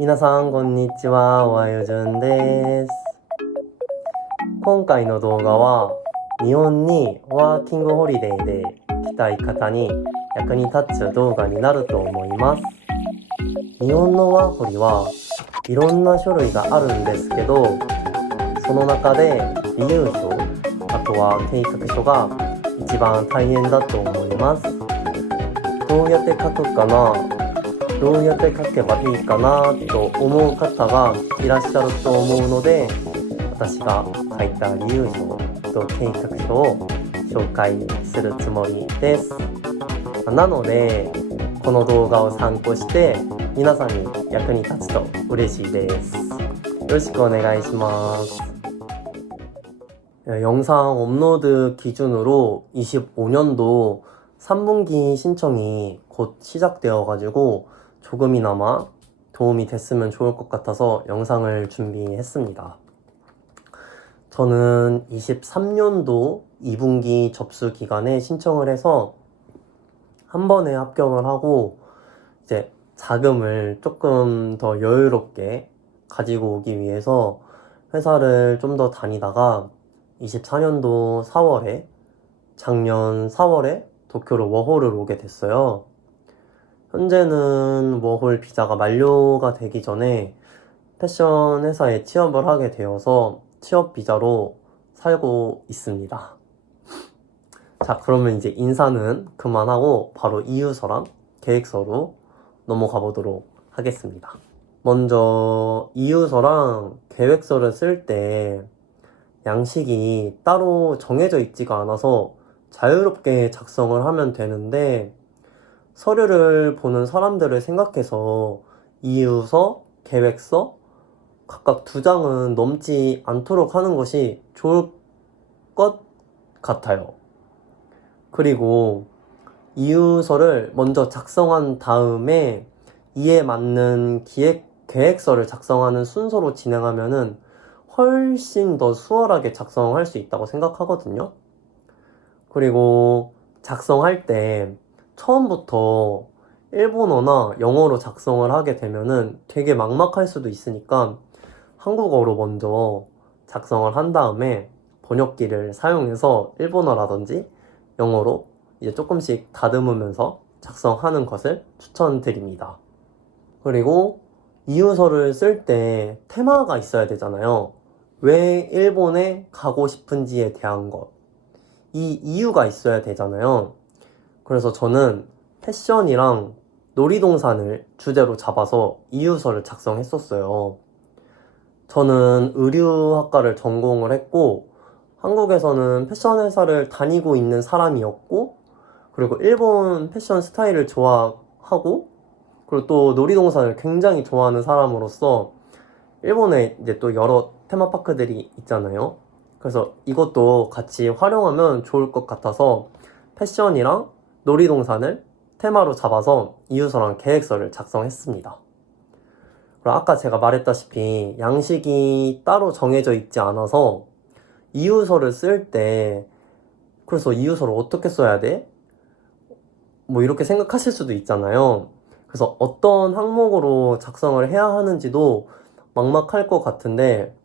皆さんこんにちは、おはようじゅんです。今回の動画は日本にワーキングホリデーで来たい方に役に立つ動画になると思います。日本のワーホリはいろんな書類があるんですけど、その中で理由書、あとは計画書が一番大変だと思います。どうやって書くかな、どうやって書けばいいかなと思う方がいらっしゃると思うので、私が書いた理由書と計画書を紹介するつもりです。なので、この動画を参考して皆さんに役に立つと嬉しいです。よろしくお願いします。영상 업로드 기준으로 25년도 3분기 신청이 곧 시작되어가지고 조금이나마 도움이 됐으면 좋을 것 같아서 영상을 준비했습니다. 저는 23년도 2분기 접수 기간에 신청을 해서 한 번에 합격을 하고 이제 자금을 조금 더 여유롭게 가지고 오기 위해서 회사를 좀 더 다니다가 24년도 4월에 작년 4월에 도쿄로 워홀을 오게 됐어요. 현재는 워홀 비자가 만료가 되기 전에 패션 회사에 취업을 하게 되어서 취업 비자로 살고 있습니다. 자, 그러면 이제 인사는 그만하고 바로 이유서랑 계획서로 넘어가 보도록 하겠습니다. 먼저 이유서랑 계획서를 쓸 때 양식이 따로 정해져 있지가 않아서 자유롭게 작성을 하면 되는데, 서류를 보는 사람들을 생각해서 이유서, 계획서 각각 2장은 넘지 않도록 하는 것이 좋을 것 같아요. 그리고 이유서를 먼저 작성한 다음에 이에 맞는 계획서를 작성하는 순서로 진행하면은 훨씬 더 수월하게 작성할 수 있다고 생각하거든요. 그리고 작성할 때 처음부터 일본어나 영어로 작성을 하게 되면은 되게 막막할 수도 있으니까 한국어로 먼저 작성을 한 다음에 번역기를 사용해서 일본어라든지 영어로 이제 조금씩 다듬으면서 작성하는 것을 추천드립니다. 그리고 이유서를 쓸 때 테마가 있어야 되잖아요. 왜 일본에 가고 싶은지에 대한 것, 이 이유가 있어야 되잖아요. 그래서 저는 패션이랑 놀이동산을 주제로 잡아서 이유서를 작성했었어요. 저는 의류학과를 전공을 했고 한국에서는 패션 회사를 다니고 있는 사람이었고, 그리고 일본 패션 스타일을 좋아하고, 그리고 또 놀이동산을 굉장히 좋아하는 사람으로서 일본에 이제 또 여러 테마파크들이 있잖아요. 그래서 이것도 같이 활용하면 좋을 것 같아서 패션이랑 놀이동산을 테마로 잡아서 이유서랑 계획서를 작성했습니다. 그리고 아까 제가 말했다시피 양식이 따로 정해져 있지 않아서 이유서를 쓸 때, 그래서 이유서를 어떻게 써야 돼? 뭐 이렇게 생각하실 수도 있잖아요. 그래서 어떤 항목으로 작성을 해야 하는지도 막막할 것 같은데,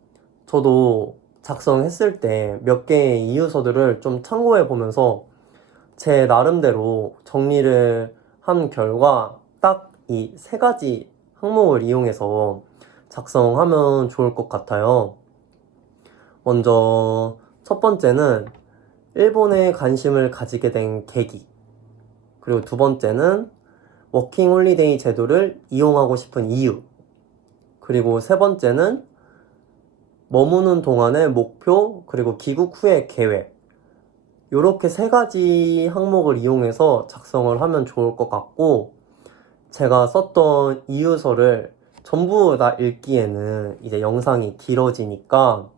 저도 작성했을 때 몇 개의 이유서들을 좀 참고해 보면서 제 나름대로 정리를 한 결과 딱 이 3가지 항목을 이용해서 작성하면 좋을 것 같아요. 먼저 첫 번째는 일본에 관심을 가지게 된 계기, 그리고 2번째는 워킹 홀리데이 제도를 이용하고 싶은 이유, 그리고 3번째는 머무는 동안의 목표, 그리고 귀국 후의 계획. 이렇게 3가지 항목을 이용해서 작성을 하면 좋을 것 같고, 제가 썼던 이유서를 전부 다 읽기에는 이제 영상이 길어지니까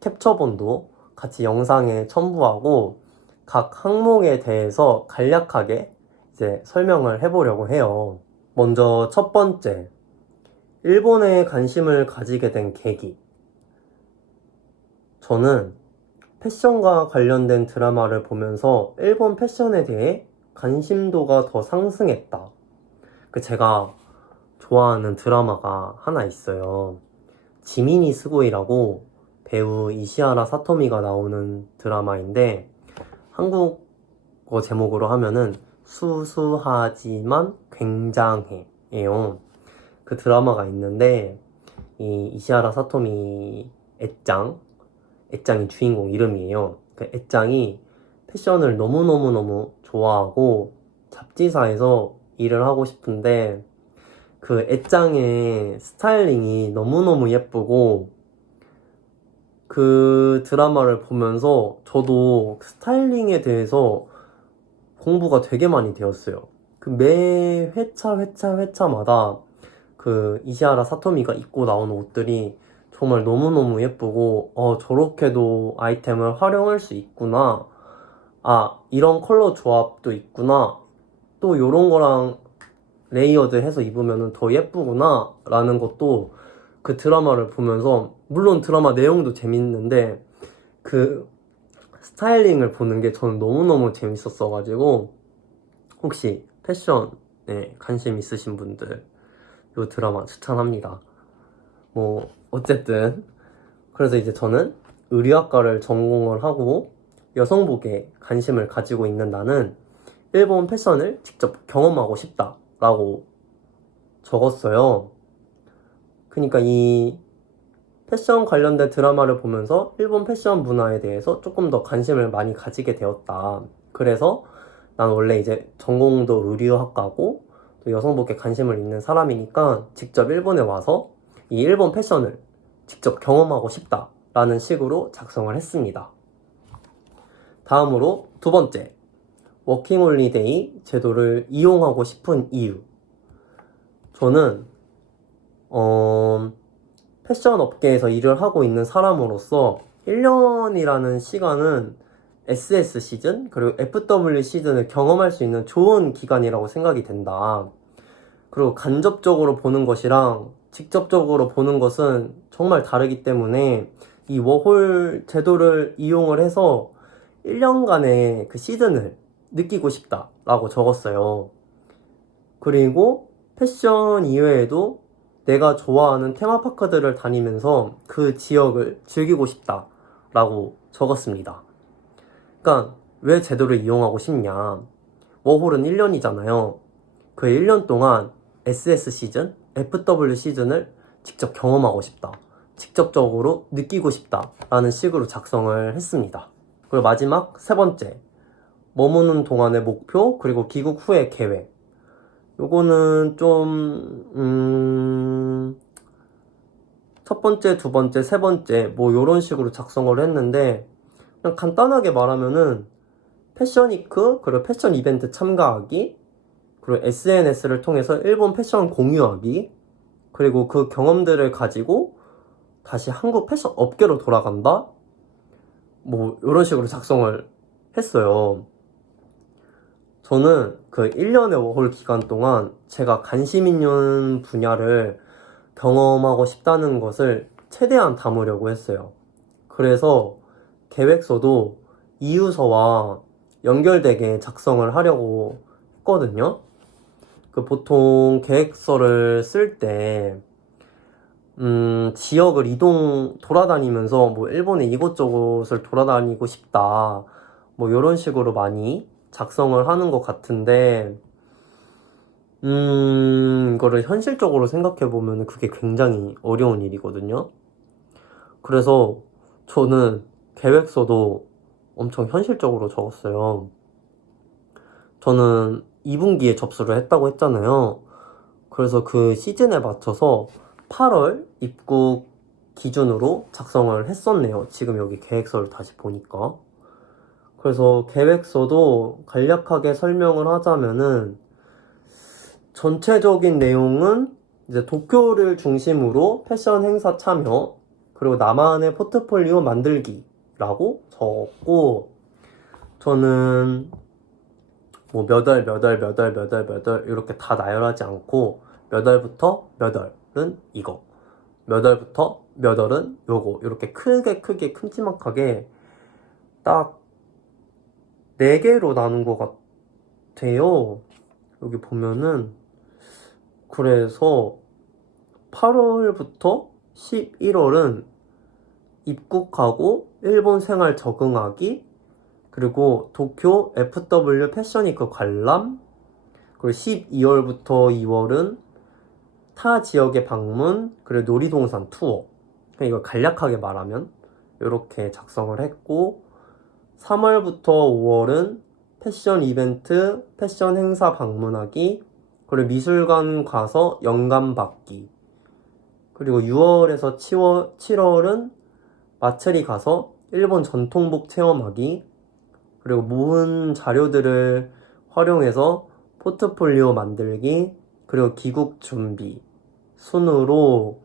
캡처본도 같이 영상에 첨부하고 각 항목에 대해서 간략하게 이제 설명을 해보려고 해요. 먼저 첫 번째, 일본에 관심을 가지게 된 계기. 저는 패션과 관련된 드라마를 보면서 일본 패션에 대해 관심도가 더 상승했다. 제가 좋아하는 드라마가 하나 있어요. 지미니 스고이라고 배우 이시하라 사토미가 나오는 드라마인데 한국어 제목으로 하면은 수수하지만 굉장해예요. 그 드라마가 있는데 이 이시하라 사토미 애짱이 주인공 이름이에요. 그 애짱이 패션을 너무너무너무 좋아하고 잡지사에서 일을 하고 싶은데 그 애짱의 스타일링이 너무너무 예쁘고 그 드라마를 보면서 저도 스타일링에 대해서 공부가 되게 많이 되었어요. 그 매 회차마다 그 이시하라 사토미가 입고 나오는 옷들이 정말 너무너무 예쁘고 저렇게도 아이템을 활용할 수 있구나. 이런 컬러 조합도 있구나. 또 요런 거랑 레이어드 해서 입으면 더 예쁘구나 라는 것도 그 드라마를 보면서, 물론 드라마 내용도 재밌는데 그 스타일링을 보는 게 저는 너무너무 재밌었어가지고 혹시 패션에 관심 있으신 분들 이 드라마 추천합니다. 뭐 어쨌든 그래서 이제 저는 의류학과를 전공을 하고 여성복에 관심을 가지고 있는 나는 일본 패션을 직접 경험하고 싶다라고 적었어요. 그러니까 이 패션 관련된 드라마를 보면서 일본 패션 문화에 대해서 조금 더 관심을 많이 가지게 되었다. 그래서 난 원래 이제 전공도 의류학과고 또 여성복에 관심을 있는 사람이니까 직접 일본에 와서 이 일본 패션을 직접 경험하고 싶다라는 식으로 작성을 했습니다. 다음으로 두 번째, 워킹홀리데이 제도를 이용하고 싶은 이유. 저는 패션 업계에서 일을 하고 있는 사람으로서 1년이라는 시간은 SS 시즌 그리고 FW 시즌을 경험할 수 있는 좋은 기간이라고 생각이 된다. 그리고 간접적으로 보는 것이랑 직접적으로 보는 것은 정말 다르기 때문에 이 워홀 제도를 이용을 해서 1년간의 그 시즌을 느끼고 싶다라고 적었어요. 그리고 패션 이외에도 내가 좋아하는 테마파크들을 다니면서 그 지역을 즐기고 싶다라고 적었습니다. 그러니까 왜 제도를 이용하고 싶냐? 워홀은 1년이잖아요. 그 1년 동안 SS 시즌, FW 시즌을 직접 경험하고 싶다. 직접적으로 느끼고 싶다라는 식으로 작성을 했습니다. 그리고 마지막 세 번째, 머무는 동안의 목표 그리고 귀국 후의 계획. 요거는 좀 첫 번째, 두 번째, 세 번째 뭐 요런 식으로 작성을 했는데 그냥 간단하게 말하면은 패션위크 그리고 패션 이벤트 참가하기 그리고 SNS를 통해서 일본 패션 공유하기 그리고 그 경험들을 가지고 다시 한국 패션 업계로 돌아간다? 뭐 요런 식으로 작성을 했어요. 저는 그 1년의 워홀 기간 동안 제가 관심 있는 분야를 경험하고 싶다는 것을 최대한 담으려고 했어요. 그래서 계획서도 이유서와 연결되게 작성을 하려고 했거든요. 그 보통 계획서를 쓸 때 지역을 돌아다니면서 뭐 일본의 이곳저곳을 돌아다니고 싶다 뭐 이런 식으로 많이 작성을 하는 것 같은데 이거를 현실적으로 생각해보면 그게 굉장히 어려운 일이거든요. 그래서 저는 계획서도 엄청 현실적으로 적었어요. 저는 2분기에 접수를 했다고 했잖아요. 그래서 그 시즌에 맞춰서 8월 입국 기준으로 작성을 했었네요. 지금 여기 계획서를 다시 보니까. 그래서 계획서도 간략하게 설명을 하자면은 전체적인 내용은 이제 도쿄를 중심으로 패션 행사 참여 그리고 나만의 포트폴리오 만들기라고 적었고 저는 뭐 몇 월 이렇게 다 나열하지 않고 몇 월부터 몇 월은 이거 몇 월부터 몇 월은 요거 이렇게 크게 큼지막하게 딱 4개로 나눈 것 같아요. 여기 보면은 그래서 8월부터 11월은 입국하고 일본 생활 적응하기, 그리고 도쿄 FW 패션위크 관람, 그리고 12월부터 2월은 타 지역의 방문, 그리고 놀이동산 투어. 그냥 이걸 간략하게 말하면 이렇게 작성을 했고, 3월부터 5월은 패션 이벤트, 패션 행사 방문하기, 그리고 미술관 가서 영감 받기, 그리고 6월에서 7월은 마츠리 가서 일본 전통복 체험하기, 그리고 모은 자료들을 활용해서 포트폴리오 만들기, 그리고 귀국 준비 순으로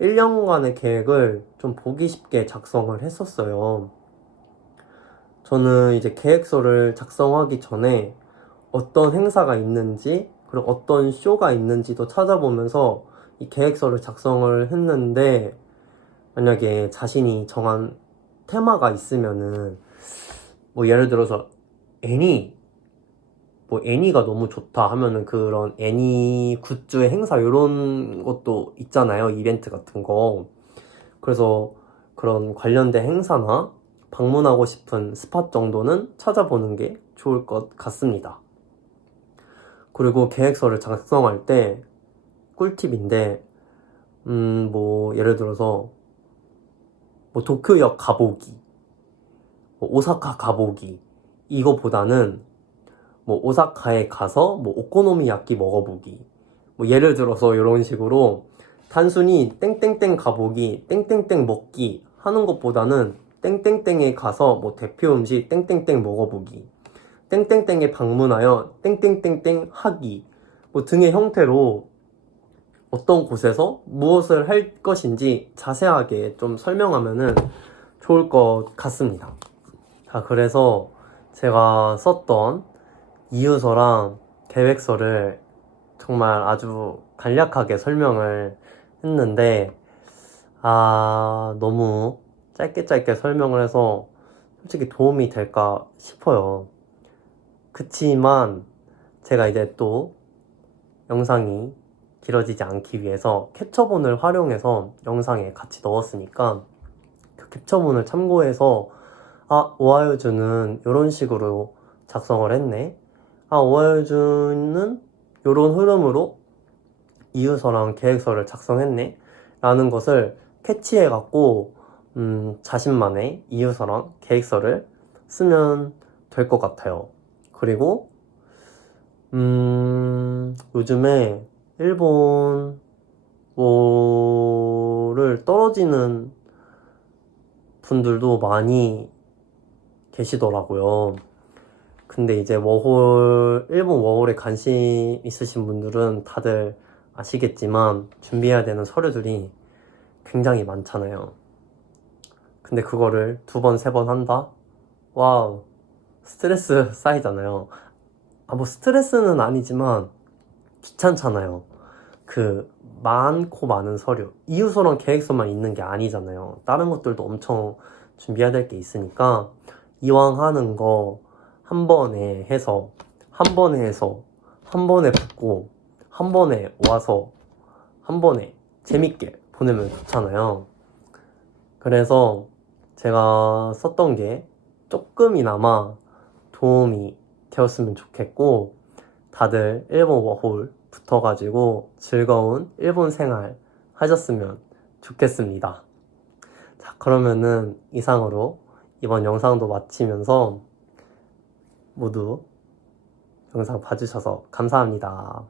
1년간의 계획을 좀 보기 쉽게 작성을 했었어요. 저는 이제 계획서를 작성하기 전에 어떤 행사가 있는지, 그리고 어떤 쇼가 있는지도 찾아보면서 이 계획서를 작성을 했는데, 만약에 자신이 정한 테마가 있으면은, 뭐 예를 들어서 애니가 너무 좋다 하면은 그런 애니 굿즈의 행사 이런 것도 있잖아요. 이벤트 같은 거. 그래서 그런 관련된 행사나 방문하고 싶은 스팟 정도는 찾아보는 게 좋을 것 같습니다. 그리고 계획서를 작성할 때 꿀팁인데, 뭐 예를 들어서 뭐 도쿄역 가보기, 뭐 오사카 가보기, 이거보다는 뭐 오사카에 가서 뭐 오코노미야끼 먹어보기, 뭐 예를 들어서 이런 식으로 단순히 땡땡땡 가보기, 땡땡땡 먹기 하는 것보다는 땡땡땡에 가서 뭐 대표 음식 땡땡땡 먹어보기, 땡땡땡에 방문하여 땡땡땡땡 하기, 뭐 등의 형태로 어떤 곳에서 무엇을 할 것인지 자세하게 좀 설명하면은 좋을 것 같습니다. 자, 그래서 제가 썼던 이유서랑 계획서를 정말 아주 간략하게 설명을 했는데, 너무 짧게 설명을 해서 솔직히 도움이 될까 싶어요. 그치만 제가 이제 또 영상이 길어지지 않기 위해서 캡처본을 활용해서 영상에 같이 넣었으니까 그 캡처본을 참고해서 오하요주는 이런 식으로 작성을 했네, 오하요주는 이런 흐름으로 이유서랑 계획서를 작성했네 라는 것을 캐치해갖고 자신만의 이유서랑 계획서를 쓰면 될 것 같아요. 그리고 요즘에 일본 뭐를 떨어지는 분들도 많이 계시더라고요. 근데 이제 일본 워홀에 관심 있으신 분들은 다들 아시겠지만 준비해야 되는 서류들이 굉장히 많잖아요. 근데 그거를 2번, 3번 한다? 와우, 스트레스 쌓이잖아요. 뭐 스트레스는 아니지만 귀찮잖아요. 그 많고 많은 서류, 이유서랑 계획서만 있는 게 아니잖아요. 다른 것들도 엄청 준비해야 될 게 있으니까 이왕 하는 거 한 번에 해서 한 번에 붙고 한 번에 와서 한 번에 재밌게 보내면 좋잖아요. 그래서 제가 썼던 게 조금이나마 도움이 되었으면 좋겠고, 다들 일본 워홀 붙어가지고 즐거운 일본 생활 하셨으면 좋겠습니다. 자, 그러면은 이상으로 이번 영상도 마치면서 모두 영상 봐주셔서 감사합니다.